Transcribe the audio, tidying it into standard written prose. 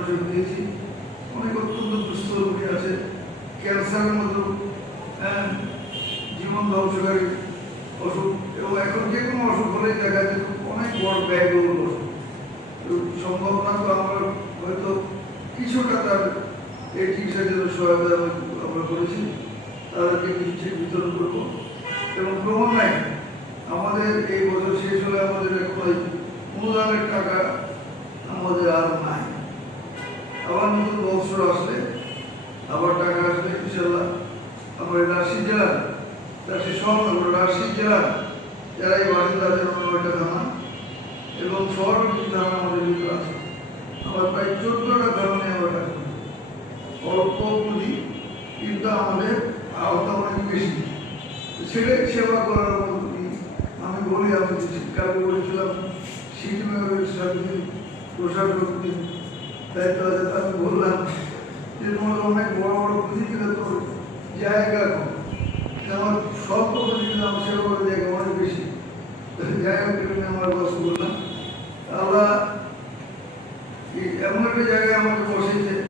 Scholarship দিয়েছি। অনেক অত্যন্ত দুস্থ রোগী আছে, ক্যান্সারের মতো জীবন ধ্বংসকারী অসুখ, এবং এখন যে কোনো অসুখ হলেই দেখা যায় অনেক বড় ব্যয়বহুল অসুখ। সম্ভব না, তো আমরা হয়তো কিছুটা তার এই চিকিৎসার জন্য সহায়তা আমরা করেছি, তাদেরকে কিছু বিতরণ করবো। এবং ক্রমান্বয়ে আমাদের এই বছর শেষ হলে আমাদের এখন অনুদানের টাকা আমাদের আর নাই। আবার নতুন বছর আসলে আবার টাকা আসবে ইনশাল্লাহ। আমরা রাজশাহী জেলার রাজশাহী জেলার যারা এই বাসিন্দা আছেন ৯টা থানা এবং শহরের থানা আমাদের ভিতরে আছে। আমরা প্রায় 14টা থানা নিয়ে আমরা কাজ করি। অল্প পুঁজি, কিন্তু আমাদের আওতা অনেক বেশি। ছেলে সেবা করার মতো আমি বলি, আমি কালকে বলেছিলাম সিটি মেয়রের সাথে প্রশাসক দায়িত্ব আছে, আমি বললাম যে তোমার অনেক বড় বড় পুঁজি দিলে তোর জায়গা কম, আমার সব পুঁজি কিন্তু আমার সেবা করার জায়গা অনেক বেশি, জায়গা কেটে আমার বস বললাম। আমরা এমন একটা জায়গা